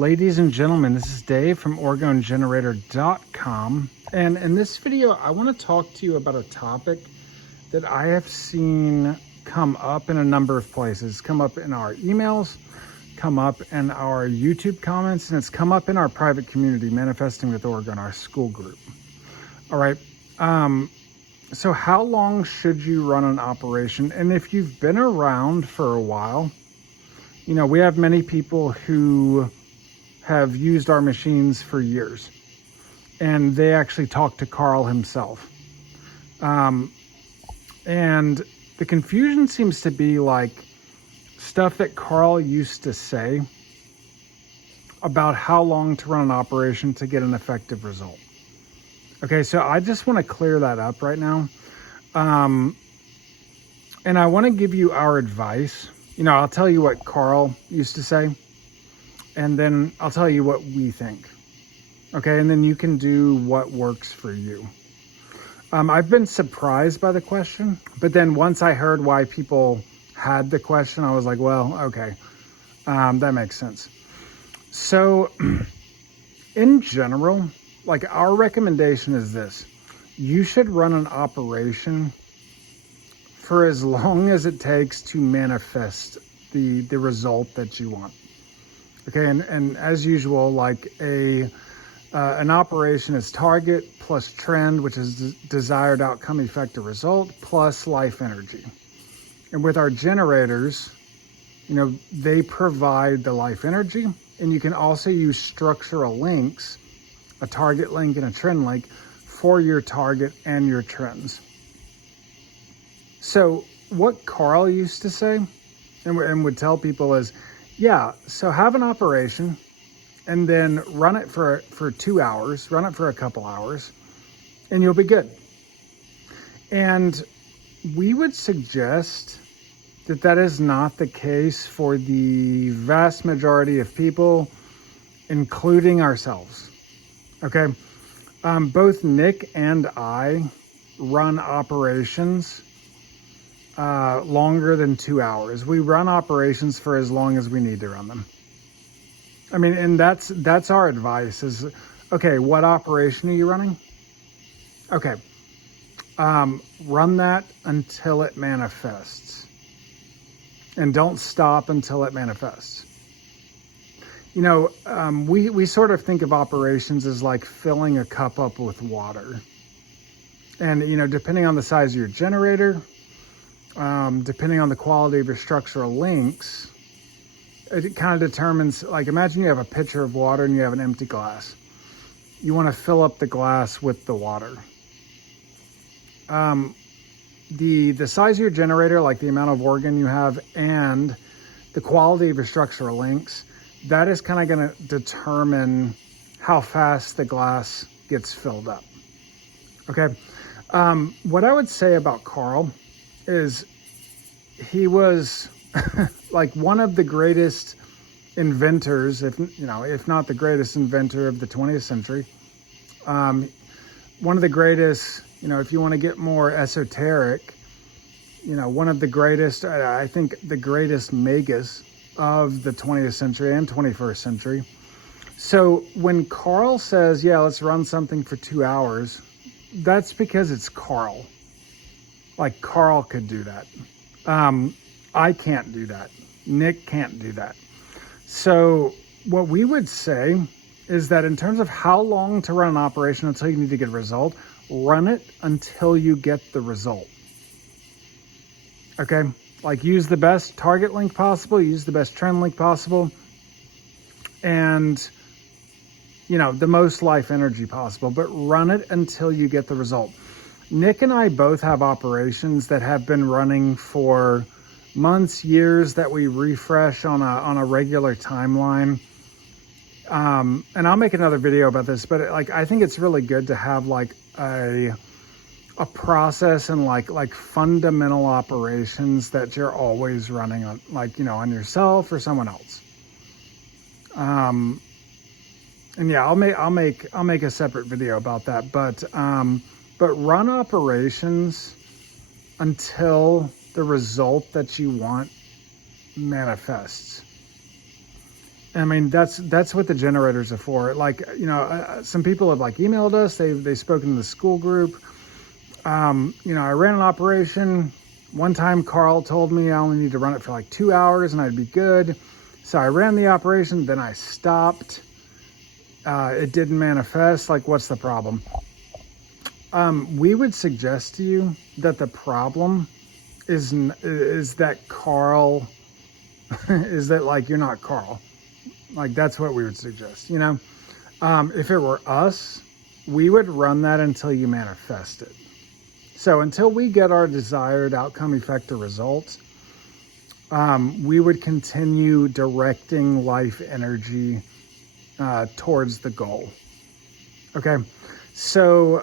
Ladies and gentlemen, this is Dave from orgonegenerator.com, and in this video I want to talk to you about a topic that I have seen come up in a number of places. Come up in our emails, come up in our YouTube comments, and it's come up in our private community, Manifesting with Orgone, our school group. All right, so how long should you run an operation? And if you've been around for a while, you know, we have many people who have used our machines for years, and they actually talked to Carl himself. And the confusion seems to be like stuff that Carl used to say about how long to run an operation to get an effective result. Okay, so I just want to clear that up right now. And I want to give you our advice. You know, I'll tell you what Carl used to say, and then I'll tell you what we think. Okay, and then you can do what works for you. I've been surprised by the question, but then once I heard why people had the question, I was like, well, okay, that makes sense. So in general, like, our recommendation is this: you should run an operation for as long as it takes to manifest the result that you want. Okay, and as usual, like an operation is target plus trend, which is desired outcome, effective result, plus life energy. And with our generators, you know, they provide the life energy, and you can also use structural links, a target link and a trend link, for your target and your trends. So what Carl used to say and would tell people is, yeah, so have an operation and then run it for 2 hours, run it for a couple hours, and you'll be good. And we would suggest that that is not the case for the vast majority of people, including ourselves. Okay, both Nick and I run operations longer than 2 hours. We run operations for as long as we need to run them. I mean, and that's our advice is, okay, what operation are you running? Okay, run that until it manifests, and don't stop until it manifests. You know, we sort of think of operations as like filling a cup up with water. And, you know, depending on the size of your generator, depending on the quality of your structural links, it kind of determines, like, imagine you have a pitcher of water and you have an empty glass. You want to fill up the glass with the water. The size of your generator, like the amount of organ you have and the quality of your structural links, that is kind of going to determine how fast the glass gets filled up. Okay. What I would say about Carl is he was like one of the greatest inventors, if not the greatest inventor of the 20th century. One of the greatest, you know, if you want to get more esoteric, you know, one of the greatest, I think the greatest magus of the 20th century and 21st century. So when Carl says, yeah, let's run something for 2 hours, that's because it's Carl. Like, Carl could do that. I can't do that. Nick can't do that. So what we would say is that in terms of how long to run an operation until you need to get a result, run it until you get the result. Okay? Like, use the best target link possible, use the best trend link possible, and, you know, the most life energy possible, but run it until you get the result. Nick and I both have operations that have been running for months, years, that we refresh on a regular timeline. And I'll make another video about this, but I think it's really good to have like a process and like fundamental operations that you're always running on, like, you know, on yourself or someone else. And yeah, I'll make a separate video about that, but run operations until the result that you want manifests. I mean, that's what the generators are for. Like, you know, some people have like emailed us. They've spoken to the school group. You know, I ran an operation. One time Carl told me I only need to run it for like 2 hours and I'd be good. So I ran the operation, then I stopped. It didn't manifest. Like, what's the problem? We would suggest to you that the problem is that Carl, is that like you're not Carl. Like, that's what we would suggest, you know? If it were us, we would run that until you manifest it. So until we get our desired outcome, effect, or results, we would continue directing life energy towards the goal. Okay. So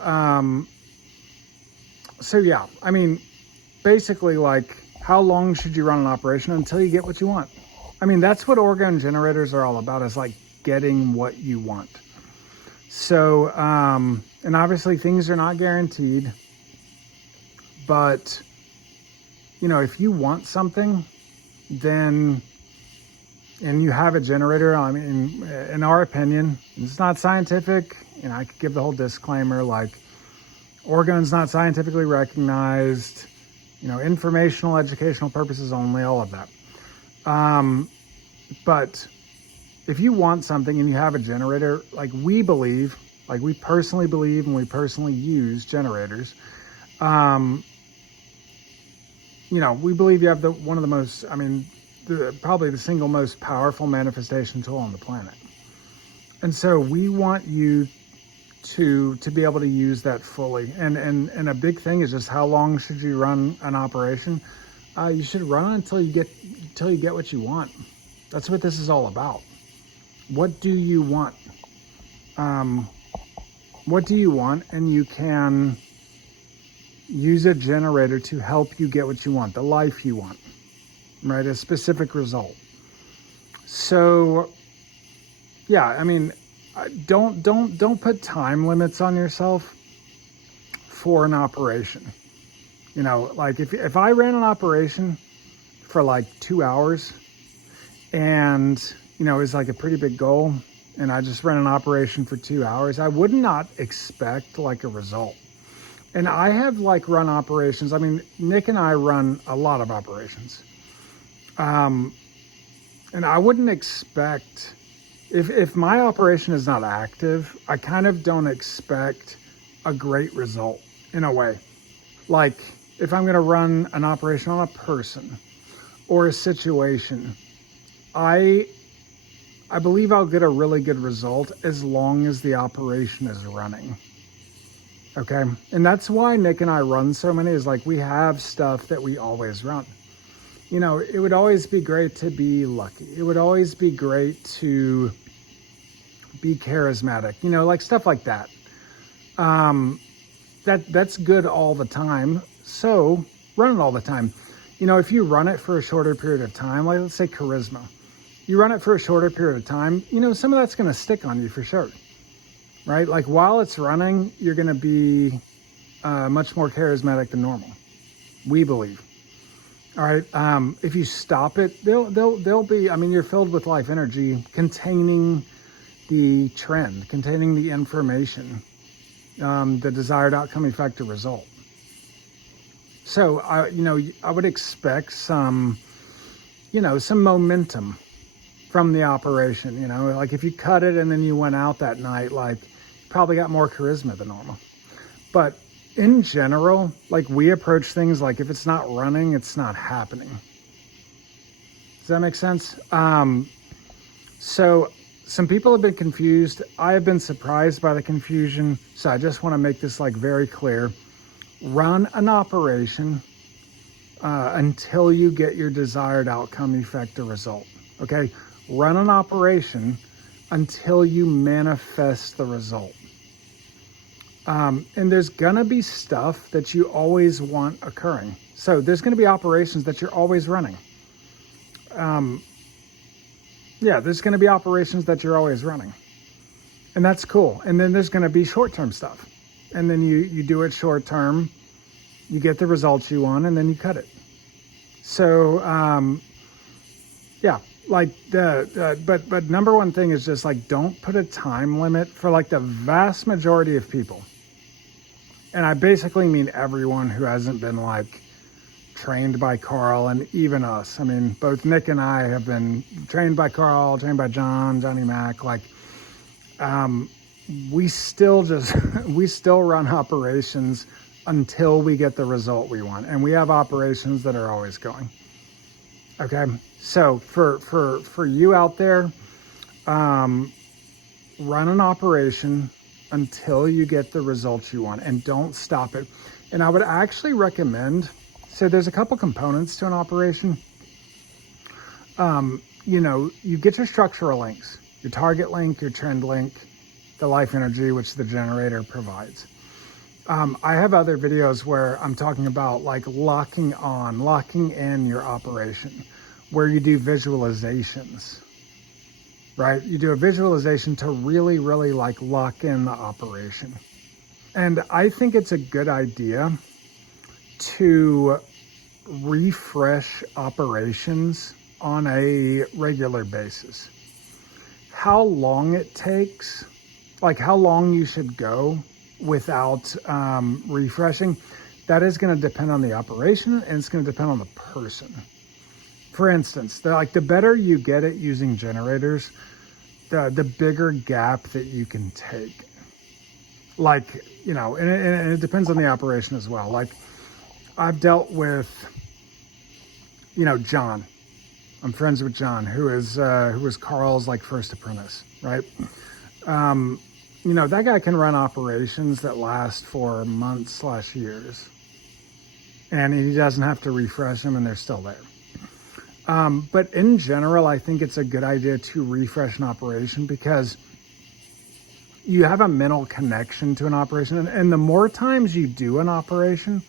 yeah, I mean, basically, like, how long should you run an operation until you get what you want? I mean, that's what orgone generators are all about, is like getting what you want. So, and obviously things are not guaranteed, but, you know, if you want something, then, and you have a generator, I mean, in our opinion, it's not scientific, and I could give the whole disclaimer, like, orgone's not scientifically recognized, you know, informational, educational purposes only, all of that. But if you want something and you have a generator, like we believe, like we personally believe, and we personally use generators, you know, we believe you have one of the most, I mean, probably the single most powerful manifestation tool on the planet. And so we want you to be able to use that fully. And a big thing is just how long should you run an operation? You should run until you get what you want. That's what this is all about. What do you want? What do you want? And you can use a generator to help you get what you want, the life you want, right? A specific result. So, yeah, I mean, don't put time limits on yourself for an operation. You know, like if I ran an operation for like 2 hours and, you know, it was like a pretty big goal, and I just ran an operation for 2 hours, I would not expect like a result. And I have like run operations. I mean, Nick and I run a lot of operations. And I wouldn't expect, if my operation is not active, I kind of don't expect a great result in a way. Like if I'm going to run an operation on a person or a situation, I believe I'll get a really good result as long as the operation is running. Okay. And that's why Nick and I run so many, is like we have stuff that we always run. You know, it would always be great to be lucky. It would always be great to be charismatic, you know, like stuff like that. That's good all the time. So run it all the time. You know, if you run it for a shorter period of time, like let's say charisma, you run it for a shorter period of time, you know, some of that's going to stick on you for sure, right? Like while it's running, you're going to be much more charismatic than normal, we believe. All right. If you stop it, they'll be, I mean, you're filled with life energy containing the trend, containing the information, the desired outcome, effect, or result. So, you know, I would expect some, you know, some momentum from the operation. You know, like if you cut it and then you went out that night, like probably got more charisma than normal. But in general, like we approach things like if it's not running, it's not happening. Does that make sense? So some people have been confused. I have been surprised by the confusion. So I just want to make this like very clear. Run an operation until you get your desired outcome, effect, or result. Okay? Run an operation until you manifest the result. And there's gonna be stuff that you always want occurring. So there's gonna be operations that you're always running. Yeah, there's gonna be operations that you're always running. And that's cool. And then there's gonna be short-term stuff. And then you do it short-term, you get the results you want, and then you cut it. So, yeah, like but number one thing is just like, don't put a time limit for like the vast majority of people. And I basically mean everyone who hasn't been like trained by Carl, and even us. I mean, both Nick and I have been trained by Carl, trained by Johnny Mac. Like, we still run operations until we get the result we want. And we have operations that are always going. Okay. So for you out there, run an operation until you get the results you want, and don't stop it. And I would actually recommend, so there's a couple components to an operation. You get your structural links, your target link, your trend link, the life energy, which the generator provides. I have other videos where I'm talking about like locking in your operation, where you do visualizations, right? You do a visualization to really, really like lock in the operation. And I think it's a good idea to refresh operations on a regular basis. How long it takes, like how long you should go without refreshing, that is going to depend on the operation, and it's going to depend on the person. For instance, the better you get at using generators, the bigger gap that you can take. Like, and it depends on the operation as well. Like, I've dealt with, John. I'm friends with John, who was Carl's like first apprentice, right? That guy can run operations that last for months/years, and he doesn't have to refresh them, and they're still there. But in general, I think it's a good idea to refresh an operation, because you have a mental connection to an operation. And the more times you do an operation,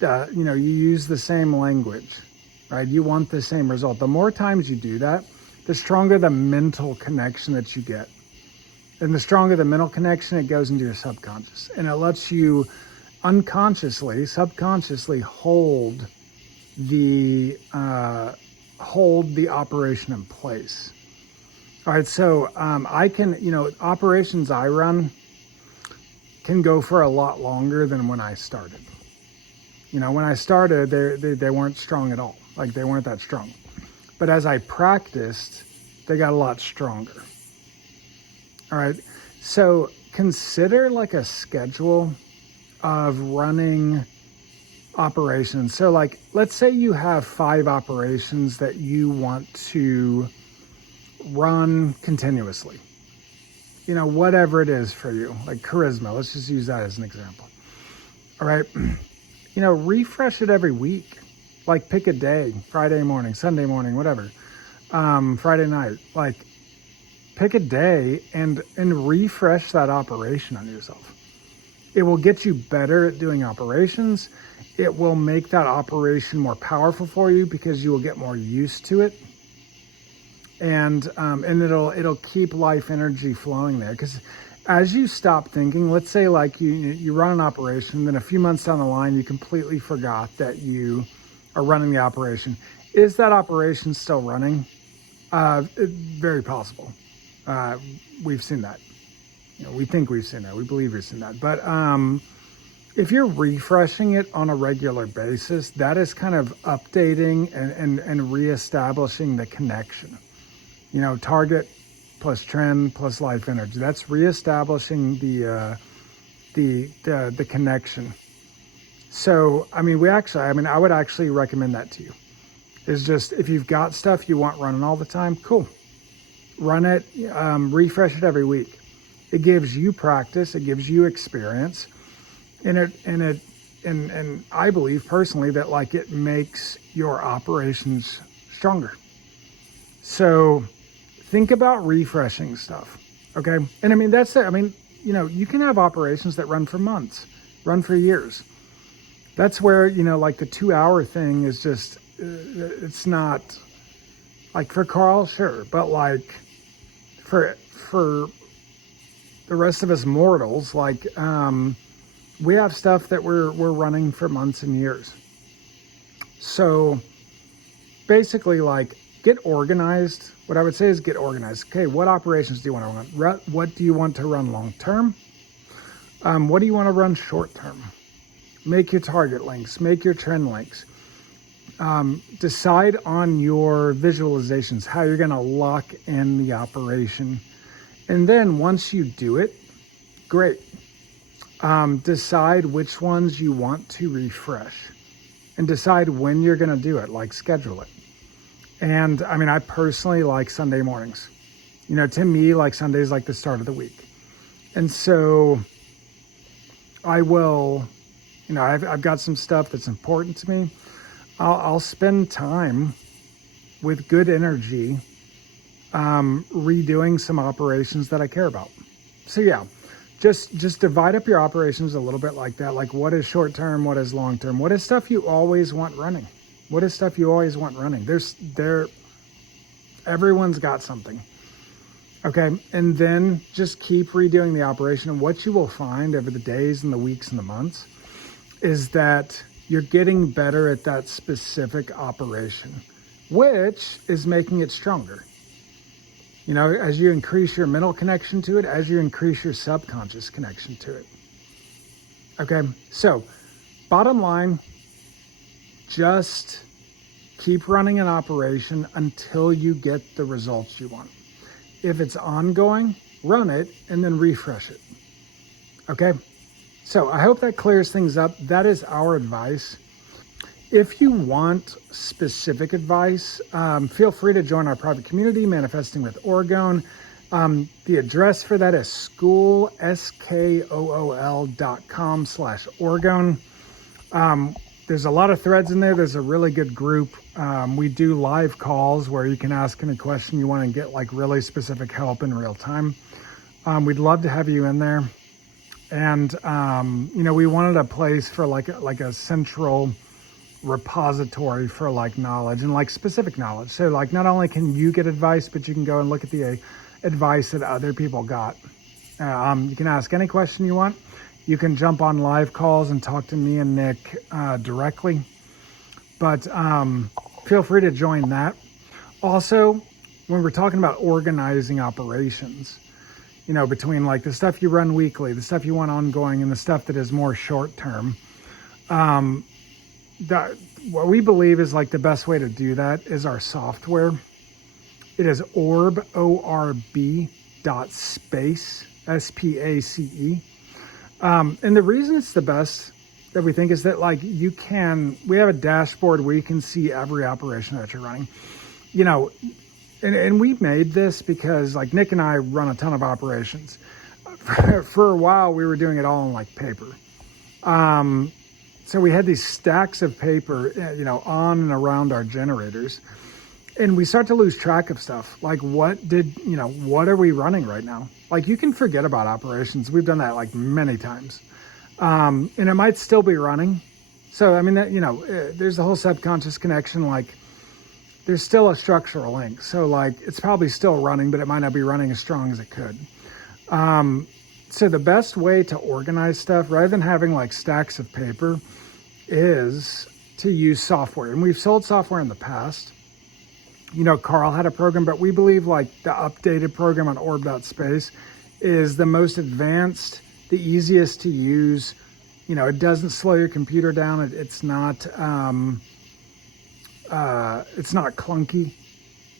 you use the same language, right? You want the same result. The more times you do that, the stronger the mental connection that you get. And the stronger the mental connection, it goes into your subconscious. And it lets you subconsciously hold the operation in place. All right, so I can, operations I run can go for a lot longer than when I started. When I started, they weren't strong at all. Like, they weren't that strong. But as I practiced, they got a lot stronger. All right, so consider like a schedule of running operations. So like, let's say you have 5 operations that you want to run continuously. Whatever it is for you, like charisma, let's just use that as an example. All right, refresh it every week. Like, pick a day, Friday morning, Sunday morning, whatever, Friday night, like pick a day and refresh that operation on yourself. It will get you better at doing operations. It will make that operation more powerful for you, because you will get more used to it. And it'll keep life energy flowing there. Because as you stop thinking, let's say like you run an operation, then a few months down the line, you completely forgot that you are running the operation. Is that operation still running? Very possible. We've seen that. We think we've seen that. We believe we've seen that. But if you're refreshing it on a regular basis, that is kind of updating and reestablishing the connection. Target plus trend plus life energy. That's reestablishing the connection. So, I would actually recommend that to you. Is just, if you've got stuff you want running all the time, cool. Run it, refresh it every week. It gives you practice, it gives you experience, and I believe personally that like it makes your operations stronger. So think about refreshing stuff, okay? And that's it. You can have operations that run for months, run for years. That's where, like the 2-hour thing is just, it's not, like for Carl, sure, but like for the rest of us mortals, like we have stuff that we're running for months and years. So basically, like, get organized. What I would say is get organized. Okay, what operations do you want to run? What do you want to run long term? What do you want to run short term? Make your target links, make your trend links. Decide on your visualizations, how you're going to lock in the operation. And then once you do it, great. Decide which ones you want to refresh and decide when you're going to do it, like schedule it. And I mean, I personally like Sunday mornings. You know, to me, like Sunday is like the start of the week. And so I will, you know, I've got some stuff that's important to me. I'll spend time with good energy redoing some operations that I care about. So yeah, just divide up your operations a little bit like that. Like, what is short term? What is long term? What is stuff you always want running? What is stuff you always want running? Everyone's got something. Okay, and then just keep redoing the operation. And what you will find over the days and the weeks and the months is that you're getting better at that specific operation, which is making it stronger. You know, as you increase your mental connection to it, as you increase your subconscious connection to it. Okay, so bottom line, just keep running an operation until you get the results you want. If it's ongoing, run it and then refresh it. Okay? So I hope that clears things up. That is our advice. If you want specific advice, feel free to join our private community, Manifesting with Orgone. The address for that is school.com/Orgone. There's a lot of threads in there. There's a really good group. We do live calls where you can ask any question you want and get like really specific help in real time. We'd love to have you in there. And, you know, we wanted a place for like a central repository for like knowledge and like specific knowledge. So like not only can you get advice, but you can go and look at the advice that other people got. You can ask any question you want. You can jump on live calls and talk to me and Nick directly. But feel free to join that. Also, when we're talking about organizing operations, you know, between like the stuff you run weekly, the stuff you want ongoing, and the stuff that is more short term, what we believe is like the best way to do that is our software. It is orb, orb.space, SPACE. And the reason it's the best that we think is that like we have a dashboard where you can see every operation that you're running, you know, and we made this because like Nick and I run a ton of operations. For a while, we were doing it all on like paper. So we had these stacks of paper, you know, on and around our generators, and we start to lose track of stuff. Like what are we running right now? Like you can forget about operations. We've done that like many times. And it might still be running. So, I mean, that, you know, there's the whole subconscious connection. Like there's still a structural link. So like it's probably still running, but it might not be running as strong as it could. So the best way to organize stuff rather than having like stacks of paper is to use software. And we've sold software in the past. You know, Carl had a program, but we believe like the updated program on orb.space is the most advanced, the easiest to use. You know, it doesn't slow your computer down. It's not clunky.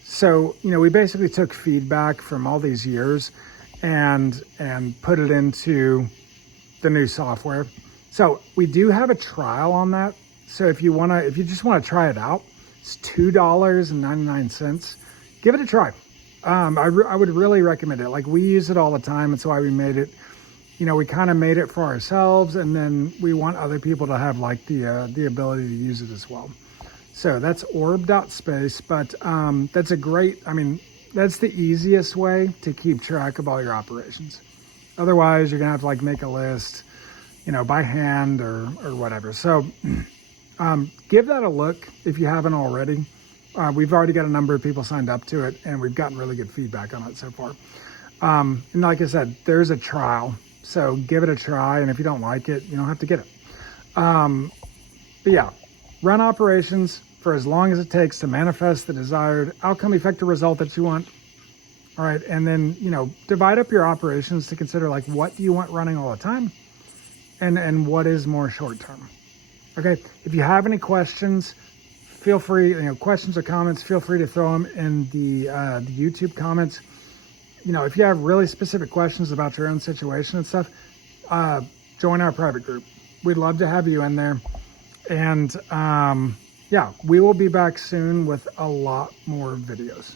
So, you know, we basically took feedback from all these years and put it into the new software. So we do have a trial on that. So if you just want to try it out, it's $2.99. Give it a try. I would really recommend it. Like we use it all the time. It's why we made it. You know, we kind of made it for ourselves, and then we want other people to have like the ability to use it as well. So that's orb.space, but that's that's the easiest way to keep track of all your operations. Otherwise, you're gonna have to like make a list, you know, by hand or whatever. So give that a look if you haven't already. We've already got a number of people signed up to it, and we've gotten really good feedback on it so far. And like I said, there's a trial. So give it a try, and if you don't like it, you don't have to get it. But yeah, run operations, for as long as it takes to manifest the desired outcome, effect, or result that you want. All right, and then, you know, divide up your operations to consider, like, what do you want running all the time, and what is more short-term. Okay, if you have any questions, feel free, you know, questions or comments, feel free to throw them in the YouTube comments. You know, if you have really specific questions about your own situation and stuff, join our private group. We'd love to have you in there. And yeah, we will be back soon with a lot more videos.